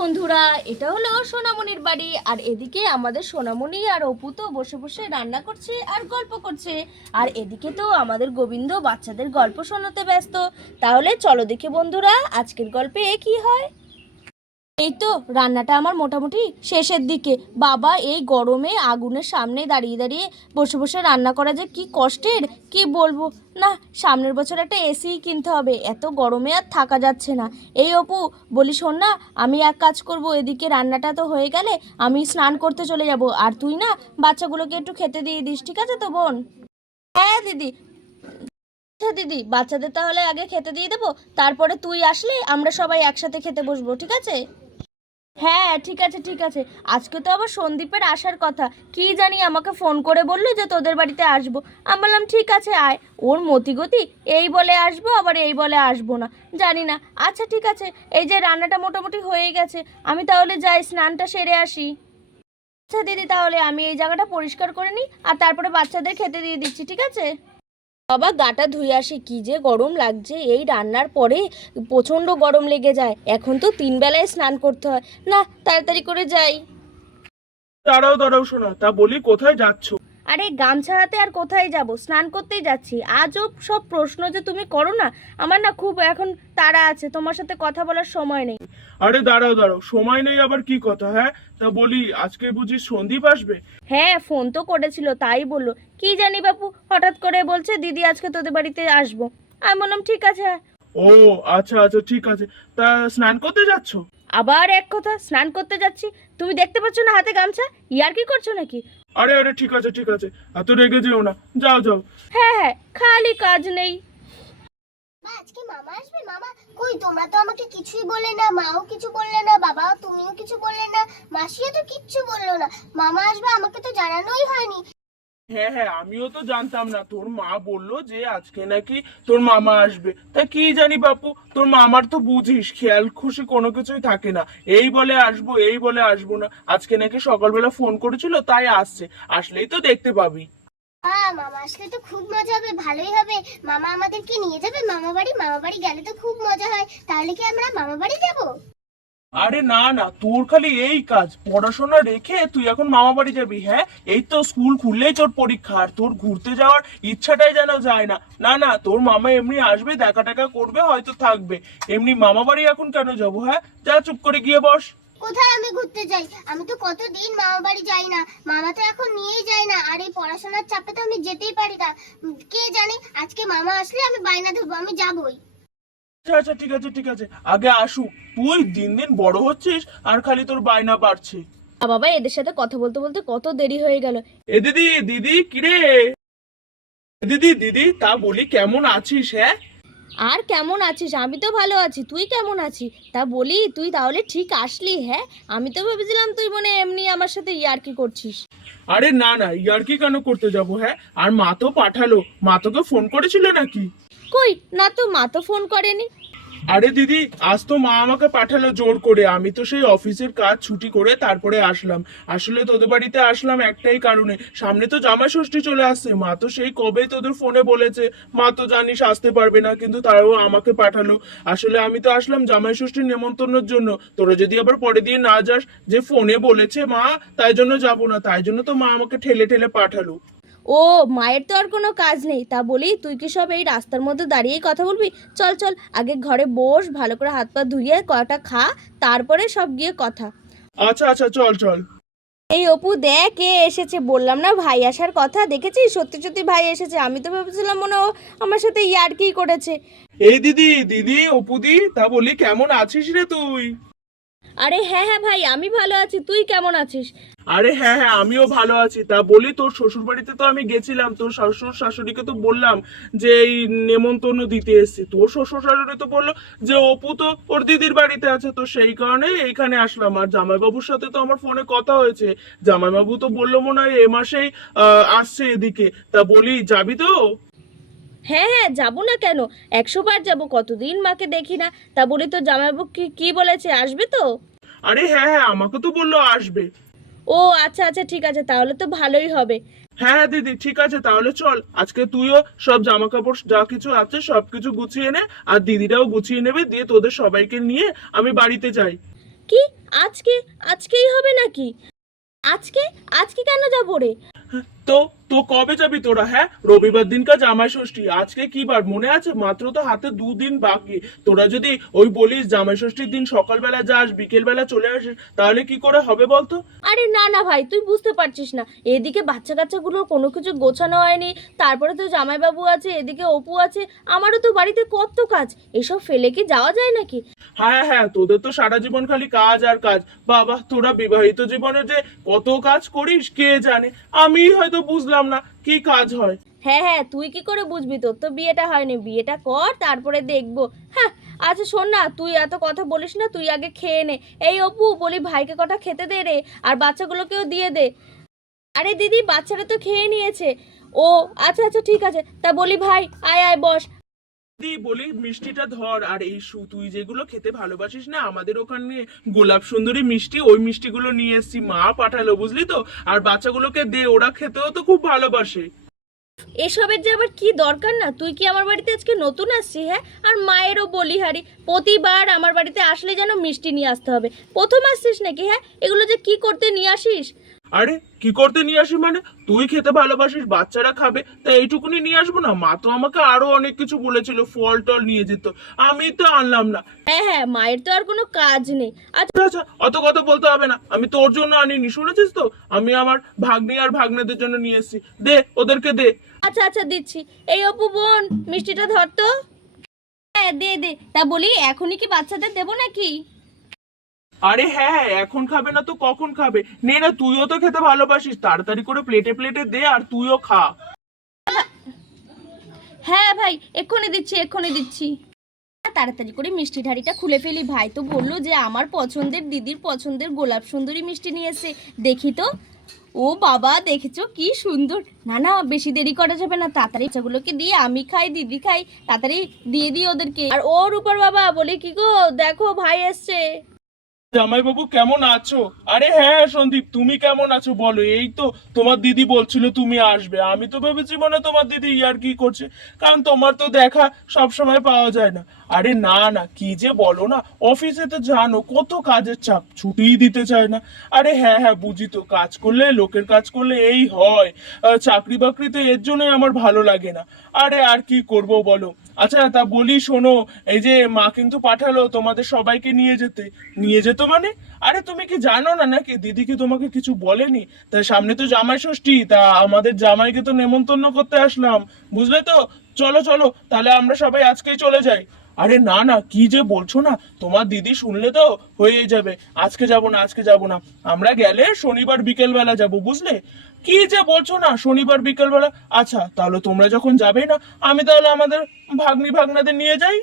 বন্ধুরা, এটা হলো সোনামণির বাড়ি। আর এদিকে আমাদের সোনামণি আর অপু তো বসে বসে রান্না করছে আর গল্প করছে। আর এদিকে তো আমাদের গোবিন্দ বাচ্চাদের গল্প শোনাতে ব্যস্ত। তাহলে চলো দেখে বন্ধুরা, আজকের গল্পে কি হয়? এই তো রান্নাটা আমার মোটামুটি শেষের দিকে। বাবা এই গরমে আগুনের সামনে দাঁড়িয়ে দাঁড়িয়ে বসে বসে রান্না করা যে কি কষ্টের, কি বলব? না, সামনের বছর একটা এসি কিনতে হবে, এত গরমে আর থাকা যাচ্ছে না। এই অপু, বলি শোন না, আমি এক কাজ করব, এদিকে রান্নাটা তো হয়ে গেলে আমি স্নান করতে চলে যাব, আর তুই না বাচ্চাগুলোকে একটু খেতে দিয়ে দিস, ঠিক আছে তো বোন? হ্যাঁ দিদি। আচ্ছা দিদি, বাচ্চাদের তাহলে আগে খেতে দিয়ে দেবো, তারপরে তুই আসলে আমরা সবাই একসাথে খেতে বসবো, ঠিক আছে? হ্যাঁ ঠিক আছে ঠিক আছে। আজকে তো আবার সন্দীপের আসার কথা। কি জানি আমাকে ফোন করে বলল যে তোদের বাড়িতে আসব। আমি বললাম, ঠিক আছে, আয়। ওর মতিগতি, এই বলে আসব, আবার এই বলে আসব না। জানি না। আচ্ছা ঠিক আছে, এই যে রান্নাটা মোটামুটি হয়ে গেছে, আমি তাহলে যাই, স্নানটা সেরে আসি। আচ্ছা দিদি, তাহলে আমি এই জায়গাটা পরিষ্কার করে নিই, আর তারপরে বাচ্চাদের খেতে দিয়ে দিচ্ছি, ঠিক আছে? বাবা গাটা ধুয়ে আসি, কি যে গরম লাগছে। এই রান্নার পরে প্রচণ্ড গরম লেগে যায়। এখন তো তিন বেলায় স্নান করতে হয়। না, তাড়াতাড়ি করে যাই। দাঁড়াও দাঁড়াও, শোনা। তা বলি কোথায় যাচ্ছ? আরে গামছা হাতে আর কোথায় যাব? স্নান করতেই যাচ্ছি। আজও সব প্রশ্ন যে তুমি করো না আমার না খুব এখন তাড়া আছে তোমার সাথে কথা বলার সময় নেই। আরে দাঁড়াও দাঁড়াও সময় নেই আবার কি কথা হ্যাঁ? তা বলি আজকে বুঝি সন্দীপ আসবে? হ্যাঁ ফোন তো করেছিল তাই বলল। কি জানি বাপু হঠাৎ করে বলছে দিদি আজকে তোদের বাড়িতে আসব। আমি বললাম ঠিক আছে। ও আচ্ছা আচ্ছা ঠিক আছে। তা স্নান করতে যাচ্ছ? আবার এক কথা স্নান করতে যাচ্ছি। তুমি দেখতে পাচ্ছ না হাতে গামছা? ইয়ার কি করছ নাকি? আরে আরে ঠিক আছে ঠিক আছে। এত রেগে যেও না। যাও যাও। হ্যাঁ হ্যাঁ খালি কাজ নেই। মা আজকে মামা আসবে? মামা কই? তোমরা তো আমাকে কিছুই বললে না। মাও কিছু বললে না বাবাও তুমিও কিছু বললে না। মাসিও তো কিচ্ছু বলল না। মামা আসবে আমাকে তো জানানোই হয়নি। হ্যাঁ হ্যাঁ আমিও তো জানতাম না। তোর মা বলল যে আজকে নাকি তোর মামা আসবে। তা কি জানি বাপু, তোর মামার তো বুঝিস, খেয়াল খুশি কোনো কিছুই থাকে না। এই বলে আসব, এই বলে আসব না। আজকে নাকি সকালবেলা ফোন করেছিল, তাই আসছে। আসলেই তো দেখতে পাবি। হ্যাঁ মামা আসলে তো খুব মজা হবে, ভালোই হবে। মামা আমাদেরকে নিয়ে যাবে মামা বাড়ি মামা বাড়ি গেলে তো খুব মজা হয়। তাহলে কি আমরা মামা বাড়ি যাব? আরে না না তোর খালি এই কাজ। পড়াশোনা রেখে তুই এখন মামা বাড়ি যাবি হ্যাঁ? এই তো স্কুল খুললেই তোর পরীক্ষা আর তোর ঘুরতে যাওয়ার ইচ্ছাটাই যেন যায় না। না না তোর মামা এমনি আসবে দেখা টাকা করবে হয়তো থাকবে। এমনি মামা বাড়ি এখন কেন যাব হ্যাঁ? যা চুপ করে গিয়ে বস। কোথায় আমি ঘুরতে যাই? আমি তো কতদিন মামা বাড়ি যাই না। মামা তো এখন নিয়েই যায় না। আর এই পড়াশোনার চাপে তো আমি যেতেই পারি না। কে জানে? আজকে মামা আসলে আমি বায়না ধরবো আমি যাবই। আচ্ছা আচ্ছা ঠিক আছে ঠিক আছে। আগে আসু। তুই দিন দিন বড় হচ্ছিস আর খালি তোর বায়না বাড়ছে। বাবা এদের সাথে কথা বলতে বলতে কত দেরি হয়ে গেল। এ দিদি দিদি কিরে? দিদি দিদি তা বলি কেমন আছিস হ্যাঁ? আর কেমন আছিস? আমি তো ভালো আছি। তুই কেমন আছিস? তা বলি তুই তাহলে ঠিক আসলি হ্যাঁ? আমি তো ভেবেছিলাম তুই মনে এমনি আমার সাথে ইয়ার্কি করছিস। আরে না না ইয়ার কি কেন করতে যাব হ্যাঁ? আর মা তো পাঠালো। মা তোকে ফোন করেছিল নাকি? কই? না তো মা তো ফোন করেনি। আরে দিদি, আজ তো মা আমাকে পাঠালো জোর করে। আমি তো সেই অফিসের কাজ ছুটি করে তারপরে আসলাম। আসলে তোদের বাড়িতে আসলাম একটাই কারণে। সামনে তো জামাই ষষ্ঠী চলে আসছে। মা তো সেই কবে তোদের ফোনে বলেছে। মা তো জানিস আসতে পারবে না, কিন্তু তারাও আমাকে পাঠালো। আসলে আমি তো আসলাম জামাই ষষ্ঠীর নেমন্তন্নের জন্য। তোরা যদি আবার পরে দিয়ে না যাস, যে ফোনে বলেছে মা, তাই জন্য যাব না। তাই জন্য তো মা আমাকে ঠেলে ঠেলে পাঠালো। ও মায়ের তো আর কোনো কাজ নেই। তা বলি তুই কি সব এই রাস্তার মধ্যে দাঁড়িয়েই কথা বলবি? চল চল আগে ঘরে বস ভালো করে হাত পা ধুয়ে কটা খা তারপরে সব গিয়ে কথা। আচ্ছা আচ্ছা চল চল। এই অপু দেখ কে এসেছে। বললাম না ভাই আসার কথা দেখেছি সত্যি সত্যি ভাই এসেছে। আমি তো ভেবেছিলাম মনে ও আমার সাথে ইয়ার্কি করেছে। এই দিদি দিদি অপুদি তা বলি কেমন আছিস রে তুই? আরে হ্যাঁ হ্যাঁ ভাই, আমি ভালো আছি। তুই কেমন আছিস? আরে হ্যাঁ হ্যাঁ আমিও ভালো আছি। তা বলি তোর শ্বশুর বাড়িতে তো আমি গেছিলাম। তোর শ্বশুর শাশুড়িকে তো বললাম যে এই নেমন্তন্ন দিতে এসেছি। তোর শ্বশুর শাশুড়ি তো বলল যে, অপু তো ওর দিদির বাড়িতে আছে। তো সেই কারণে এইখানে আসলাম। আর জামাইবাবুর সাথে তো আমার ফোনে কথা হয়েছে। জামাইবাবু তো বলল মনে হয় এ মাসেই আসছে এদিকে। তা বলি, যাবি তো? হ্যাঁ হ্যাঁ যাব না কেন? একশো বার যাব কতদিন মাকে দেখি না? তা বলি তো জামাইবাবু কি কি বলেছে আসবে তো? আরে হ্যাঁ হ্যাঁ আমাকে তো বলল আসবে। ও আচ্ছা আচ্ছা ঠিক আছে তাহলে তো ভালোই হবে। হ্যাঁ হ্যাঁ, দিদি ঠিক আছে তাহলে চল। আজকে তুইও সব জামা কাপড় যা কিছু আছে সব কিছু গুছিয়ে নে আর দিদিরাও গুছিয়ে নেবে দিয়ে তোদের সবাইকে নিয়ে আমি বাড়িতে যাই। কি? আজকে? আজকেই হবে নাকি? আজকে? আজকে কেন যাব রে? তো তো কবে যাবি তোরা হ্যাঁ? রবিবার দিনকার জামাই ষষ্ঠী আজকে কি বার? মনে আছে? মাত্র তো হাতে দুদিন বাকি। তোরা যদি ওই বলিস জামাই ষষ্ঠীর দিন সকালবেলা যাস বিকেলবেলা চলে আসিস তাহলে কি করে হবে বলতো? আরে না না ভাই তুই বুঝতে পারছিস না। এদিকে বাচ্চা কাচ্চাগুলোর কোনো কিছু গোছানো হয়নি তারপরে তো জামাইবাবু আছে এদিকে অপু আছে আমারও তো বাড়িতে কত কাজ। এসব ফেলে কি যাওয়া যায় নাকি? হ্যাঁ হ্যাঁ তোদের তো সারা জীবন খালি কাজ আর কাজ। বাবা তোরা বিবাহিত জীবনে যে কত কাজ করিস কে জানে? আমি হয়তো বুঝলাম না কি কাজ হয়। হ্যাঁ হ্যাঁ তুই কি করে বুঝবি তোর? তো বিয়েটা হয়নি। বিয়েটা কর, তারপরে দেখব। হ্যাঁ আচ্ছা শোন না, তুই এত কথা বলিস না, তুই আগে খেয়ে নে। এই অপু, বলি ভাইকে কটা খেতে দে রে, আর বাচ্চাগুলোকেও দিয়ে দে। আরে দিদি, বাচ্চারা তো খেয়ে নিয়েছে। ও আচ্ছা আচ্ছা ঠিক আছে। তা বলি ভাই, আয় আয়, বস। দি বলি, মিষ্টিটা ধর, আর এই সু, তুই যেগুলো খেতে ভালোবাসিস না, আমাদের ওখানে গোলাপ সুন্দরী মিষ্টি, ওই মিষ্টিগুলো নিয়ে এসছি। মা পাঠালো, বুঝলি তো? আর বাচ্চাগুলোকে দে, ওরা খেতেও তো খুব ভালোবাসে। এসবের যে আবার কি দরকার না? তুই কি আমার বাড়িতে আজকে নতুন আসছিস হ্যাঁ? আর মায়েরও বলিহারি, প্রতিবার আমার বাড়িতে আসলে যেন মিষ্টি নিয়ে আসতে হবে। প্রথম আসছিস নাকি হ্যাঁ? এগুলো যে কি করতে নিয়ে আসিস? আরে কি করতে নিয়ে আসি মানে? তুই খেতে ভালোবাসিস বাচ্চারা খাবে তা এইটুকুনি নিয়ে আসব না? মা তো আমাকে আরও অনেক কিছু বলেছিল ফল টল নিয়ে যেত আমি তো আনলাম না। হ্যাঁ হ্যাঁ মায়ের তো আর কোনো কাজ নেই। আচ্ছা আচ্ছা অত কথা বলতে হবে না আমি তোর জন্য আনিনি শুনেছিস তো? আমি আমার ভাগ্নি আর ভাগ্নেদের জন্য নিয়ে এসেছি। দে ওদেরকে দে। আচ্ছা আচ্ছা দিচ্ছি। এই অপু বোন মিষ্টিটা ধর তো। হ্যাঁ দে দে। তা বলি এখনই কি বাচ্চাদের দেবো নাকি? আরে হ্যাঁ এখন খাবে না তো কখন খাবে? নে না, তুইও তো খেতে ভালোবাসিস। তাড়াতাড়ি করে প্লেটে প্লেটে দে আর তুইও খা। হ্যাঁ ভাই, এক্ষুনি দিচ্ছি এক্ষুনি দিচ্ছি। তাড়াতাড়ি করে মিষ্টি ঢাড়িটা খুলে ফেলি। ভাই তো বলল যে আমার পছন্দের দিদির পছন্দের গোলাপ সুন্দরী মিষ্টি নিয়ে এসে। দেখি তো। ও বাবা, দেখেছ কি সুন্দর। না না, বেশি দেরি করা যাবে না। তাড়াতাড়ি ইচ্ছাগুলোকে দিয়ে আমি খাই, দিদি খাই। তাড়াতাড়ি দিয়ে দিই ওদেরকে। আর ওর উপর বাবা, বলি কি গো? দেখো, ভাই এসছে। জামাইবাবু কেমন আছো? আরে হ্যাঁ সন্দীপ, তুমি কেমন আছো বলো? এই তো তোমার দিদি বলছিল তুমি আসবে। আমি তো ভেবেছি মনে তোমার দিদি ইয়ার কি করছে। কারণ তোমার তো দেখা সব সময় পাওয়া যায় না। আরে না না, কি যে বলো না। অফিসে তো জানো, কত কাজের চাপ, ছুটিই দিতে চায় না। আরে হ্যাঁ হ্যাঁ বুঝি তো, কাজ করলে, লোকের কাজ করলে এই হয়। চাকরি বাকরিতে এর জন্যই আমার ভালো লাগে না। আরে আর কি করব বলো? আচ্ছা তা বলি শোনো, এই যে মা কিন্তু পাঠালো তোমাদের সবাইকে নিয়ে যেতে। নিয়ে যেত মানে? আরে তুমি কি জানো না নাকি? দিদি কি তোমাকে কিছু বলেনি? তা সামনে তো জামাই ষষ্ঠী, তা আমাদের জামাইকে তো নেমন্তন্ন করতে আসলাম, বুঝলে তো? চলো চলো, তাহলে আমরা সবাই আজকেই চলে যাই। আরে না না, কি যে বলছো না? তোমার দিদি শুনলে তো হয়ে যাবে। আজকে যাব না, আজকে যাব না। আমরা গেলে শনিবার বিকেল বেলা যাব, বুঝলে? কি যে বলছো না, শনিবার বিকেল বেলা আচ্ছা তাহলে তোমরা যখন যাবে না, আমি তাহলে আমাদের ভাগ্নি ভাগনাদের নিয়ে যাই।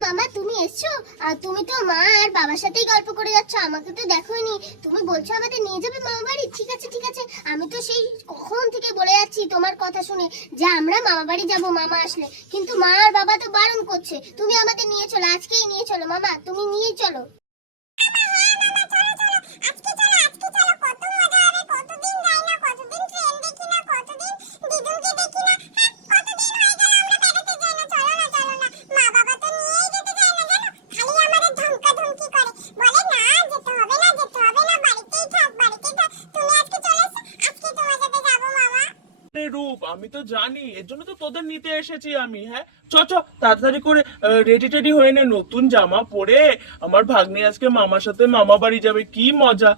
মামা তুমি এসছো? আর তুমি তো মা আর বাবার সাথেই গল্প করে যাচ্ছ, আমাকে তো দেখোনি। তুমি বলছো আমাদের নিয়ে যাবে মামা বাড়ি? ঠিক আছে ঠিক আছে। আমি তো সেই কখন থেকে বলে যাচ্ছি তোমার কথা শুনে যে আমরা মামা বাড়ি যাব, মামা আসলে। কিন্তু মা আর বাবা তো বারণ করছে। তুমি আমাদের নিয়ে চলো, আজকেই নিয়ে চলো, মামা, তুমি নিয়ে চলো। আমি তো জানি, এর জন্য তো তোদের নিতে এসেছি আমি হ্যাঁ? চ চ, তাড়াতাড়ি করে রেডি টেডি হয়ে নে, নতুন জামা পরে আমার ভাগ্নি আজকে মামার সাথে মামা বাড়ি যাবে, কি মজা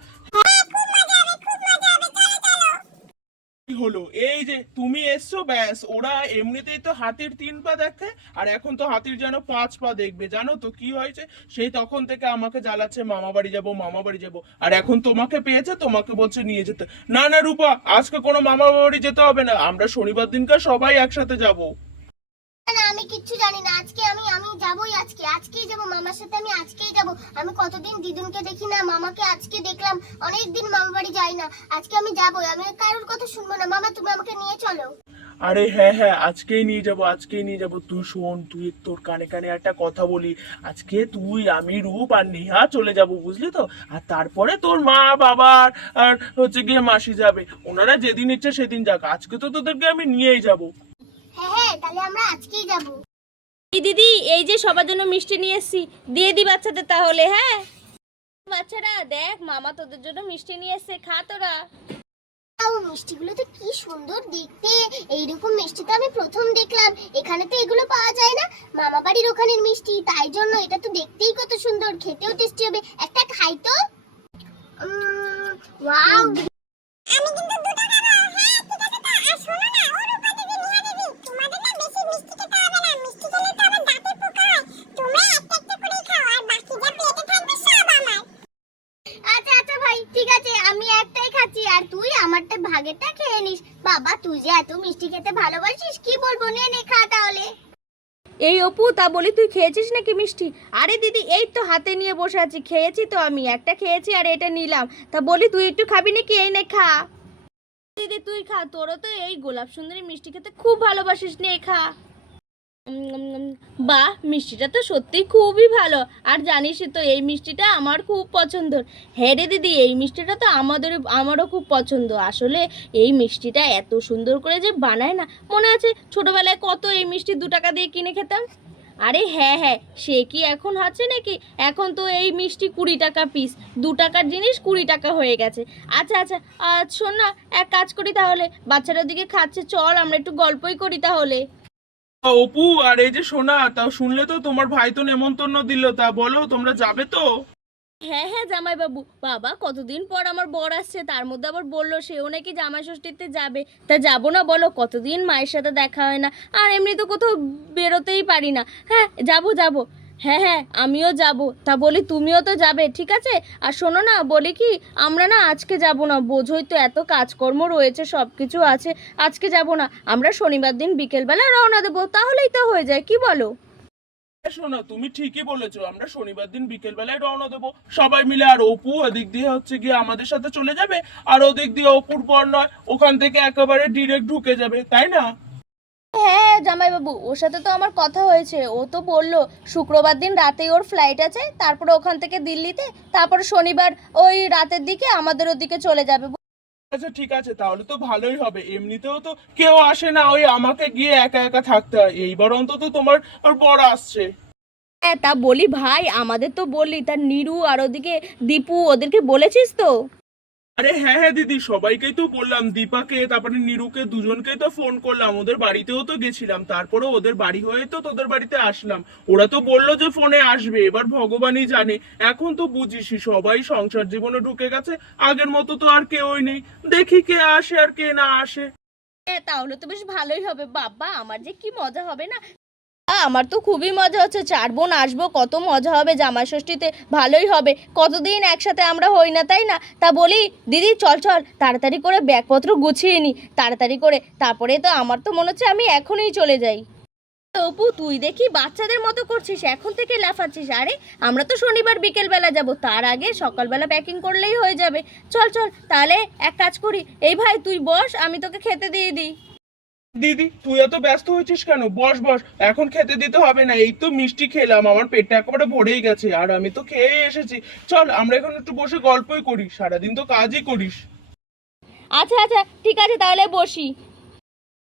কি হলো এই যে তুমি এসছো, ব্যাস। ওরা এমনিতেই তো হাতির তিন পা দেখে, আর এখন তো হাতির যেন পাঁচ পা দেখবে। জানো তো কি হয়েছে? সেই তখন থেকে আমাকে জ্বালাচ্ছে, মামা বাড়ি যাব, মামা বাড়ি যাব। আর এখন তোমাকে পেয়েছে, তোমাকে বলছে নিয়ে যেতে। না না, রূপা, আজকে কোনো মামা বাড়ি যেতে হবে না। আমরা শনিবার দিনকার সবাই একসাথে যাব। আমি কিচ্ছু জানি না। আজকে আমি আমি যাবই আজকে। আজকেই যাব, মামার সাথে আমি আজকেই যাব। আমি কতদিন দিদুনকে দেখি না, মামাকে আজকে দেখলাম। অনেক দিন মামা বাড়ি যাই না। আজকে আমি যাবই, আমি কারোর কথা শুনব না। মামা, তুমি আমাকে নিয়ে চলো। আরে হ্যাঁ হ্যাঁ আজকেই নিয়ে যাব, আজকেই নিয়ে যাব। তুই শোন, তুই তোর কানে কানে একটা কথা বলি। আজকে তুই, আমি রূপ আর নেহা চলে যাব, বুঝলি তো? আর তারপরে তোর মা বাবা আর- আর হচ্ছে গিয়ে মাসি যাবে। ওনারা যেদিন ইচ্ছে সেদিন যাক। আজকে তো তোদেরকে আমি নিয়েই যাব। হ্যাঁ হ্যাঁ তাহলে আমরা আজকেই যাব। এই দিদি এই যে সবার জন্য মিষ্টি নিয়ে এসছি দিয়ে দি বাচ্চাদের তাহলে হ্যাঁ? বাচ্চারা দেখ মামা তোদের জন্য মিষ্টি নিয়ে এসছে খা তোরা। মিষ্টিগুলো তো কি সুন্দর দেখতে এইরকম মিষ্টি তো আমি প্রথম দেখলাম। এখানে তো এগুলো পাওয়া যায় না মামা বাড়ির ওখানের মিষ্টি তাই জন্য এটা তো দেখতেই কত সুন্দর খেতেও টেস্টি হবে। একটা খাই তো। ওয়াও আমি কিন্তু দুটো খাব হ্যাঁ ঠিক আছে তো আর শোনো না ওর উপর দিদি নিয়ে দিদি তোমাদের না বেশি মিষ্টি খেতে হবে না মিষ্টি খেলে তো আবার দাঁতে পোকা হয় তোমরা একটা একটা করে খাও আর বাকি যা পেটে থাকবে সব আমার আচ্ছা আচ্ছা ভাই ঠিক আছে আমি একটাই খাচ্ছি আর তুই আমারটা ভাগেরটা খেয়ে নিস। বাবা, তুই যে এত মিষ্টি খেতে ভালোবাসিস, কি বলব? নে নে, খা তাহলে। এই অপু, তা বলি তুই খেয়েছিস নাকি মিষ্টি? আরে দিদি, এই তো হাতে নিয়ে বসে আছি, খেয়েছি তো আমি, একটা খেয়েছি আর এটা নিলাম। তা বলি তুই একটু খাবি নাকি? এই নে, খা। দিদি, তুই খা, তোরও তো এই গোলাপ সুন্দরী মিষ্টি খেতে খুব ভালোবাসিস, নে, খা। বাহ, মিষ্টিটা তো সত্যিই খুবই ভালো। আর জানিসই তো, এই মিষ্টিটা আমার খুব পছন্দ। হ্যাঁ রে দিদি, এই মিষ্টিটা তো আমাদের, আমারও খুব পছন্দ। আসলে এই মিষ্টিটা এত সুন্দর করে যে বানায় না, মনে আছে ছোটবেলায় কত এই মিষ্টি দু টাকা দিয়ে কিনে খেতাম? আরে হ্যাঁ হ্যাঁ সে কি এখন আছে নাকি? এখন তো এই মিষ্টি কুড়ি টাকা পিস দু টাকার জিনিস কুড়ি টাকা হয়ে গেছে। আচ্ছা আচ্ছা শোন না, এক কাজ করি তাহলে। বাচ্চারা ওদিকে খাচ্ছে, চল আমরা একটু গল্পই করি তাহলে। অপু, আর এই যে সোনা, তা শুনলে তো তোমার ভাই তো নেমন্তন্ন দিল, তা বলো, তোমরা যাবে তো? হ্যাঁ হ্যাঁ জামাই বাবু বাবা কতদিন পর আমার বর আসছে, তার মধ্যে আবার বলল, সেও নাকি জামাই ষষ্ঠীতে যাবে। তা যাব না, বলো, কতদিন মায়ের সাথে দেখা হয় না? আর এমনি তো কোথাও বেরোতেই পারি না। হ্যাঁ যাব যাব। হ্যাঁ হ্যাঁ আমিও যাব। তা বলি তুমিও তো যাবে ঠিক আছে? আর শোনো না বলি কি আমরা না আজকে যাব না বোঝোই তো এত কাজকর্ম রয়েছে সব কিছু আছে আজকে যাব না। আমরা শনিবার দিন বিকেলবেলা রওনা দেবো তাহলেই তো হয়ে যায় কি বলো? হ্যাঁ, শোনো তুমি ঠিকই বলেছ আমরা শনিবার দিন বিকেল বেলায় রওনা দেবো। সবাই মিলে আর অপু ওদিক দিয়ে হচ্ছে গিয়ে আমাদের সাথে চলে যাবে আর ওদিক দিয়ে অপুর পর নয় ওখান থেকে একেবারে ডিরেক্ট ঢুকে যাবে তাই না? হ্যাঁ জামাইবাবু ওর সাথে তো আমার কথা হয়েছে। ও তো বলল শুক্রবার দিন রাতেই ওর ফ্লাইট আছে তারপরে ওখান থেকে দিল্লিতে তারপর শনিবার ওই রাতের দিকে আমাদের ওদিকে চলে যাবে। আচ্ছা ঠিক আছে তাহলে তো ভালোই হবে। এমনিতেও তো কেউ আসে না ওই আমাকে গিয়ে একা একা থাকতে হয়। এইবার অন্তত তোমার বড় আসছে। হ্যাঁ তা বলি ভাই আমাদের তো বললি তার নিরু আর ওদিকে দীপু ওদেরকে বলেছিস তো? আরে হ্যাঁ হ্যাঁ দিদি, সবাইকেই তো বললাম, দীপাকে, তারপরে নিরুকে, দুজনকেই তো ফোন করলাম। ওদের বাড়িতেও তো গেছিলাম তারপরে ওদের বাড়ি হয়ে তো তোদের বাড়িতে আসলাম। ওরা তো বলল যে ফোনে আসবে, এবার ভগবানই জানে। এখন তো বুঝিসই সবাই সংসার জীবনে ঢুকে গেছে, আগের মতো তো আর কেউই নেই। দেখি কে আসে আর কে না আসে। তাহলে তো বেশ ভালোই হবে। বাবা, আমার যে কি মজা হবে না? আমার তো খুবই মজা হচ্ছে। চার বোন আসব, কত মজা হবে জামাই ষষ্ঠীতে ভালোই হবে। কতদিন একসাথে আমরা হই না, তাই না? তা বলি, দিদি, চল চল, তাড়াতাড়ি করে ব্যাগপত্র গুছিয়ে নি, তাড়াতাড়ি করে। তারপরে তো আমার তো মনে হচ্ছে আমি এখনই চলে যাই। অপু, তুই দেখি বাচ্চাদের মতো করছিস, এখন থেকে লাফাচ্ছিস। আরে, আমরা তো শনিবার বিকেলবেলা যাব, তার আগে সকালবেলা প্যাকিং করলেই হয়ে যাবে। চল চল, তাহলে এক কাজ করি, এই ভাই, তুই বস, আমি তোকে খেতে দিয়ে দিই। দিদি, তুই এত ব্যস্ত হয়েছিস কেন? বস বস, এখন খেতে দিতে হবে না। এই তো মিষ্টি খেলাম, আমার পেটটা একেবারে ভরেই গেছে। আর আমি তো খেয়ে এসেছি। চল, আমরা এখন একটু বসে গল্পই করি। সারাদিন তো কাজই করিস। আচ্ছা আচ্ছা ঠিক আছে, তাহলে বসি।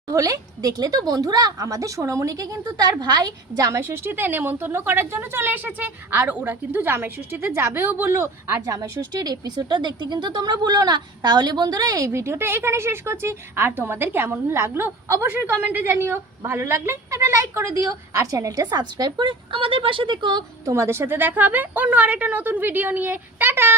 হলে দেখলে তো বন্ধুরা, আমাদের সোনামণিকে কিন্তু তার ভাই জামাই ষষ্ঠীতে নেমন্তন্ন করার জন্য চলে এসেছে। আর ওরা কিন্তু জামাই ষষ্ঠীতে যাবেও বলল। আর জামাই ষষ্ঠীর এপিসোডটা দেখতে কিন্তু তোমরা ভুলো না। তাহলে বন্ধুরা, এই ভিডিওটা এখানে শেষ করছি। আর তোমাদের কেমন লাগল অবশ্যই কমেন্টে জানিও। ভালো লাগলে একটা লাইক করে দিও। আর চ্যানেলটা সাবস্ক্রাইব করে আমাদের পাশে দেখো তোমাদের সাথে দেখা হবে অন্য আরেকটা নতুন ভিডিও নিয়ে। টাটা!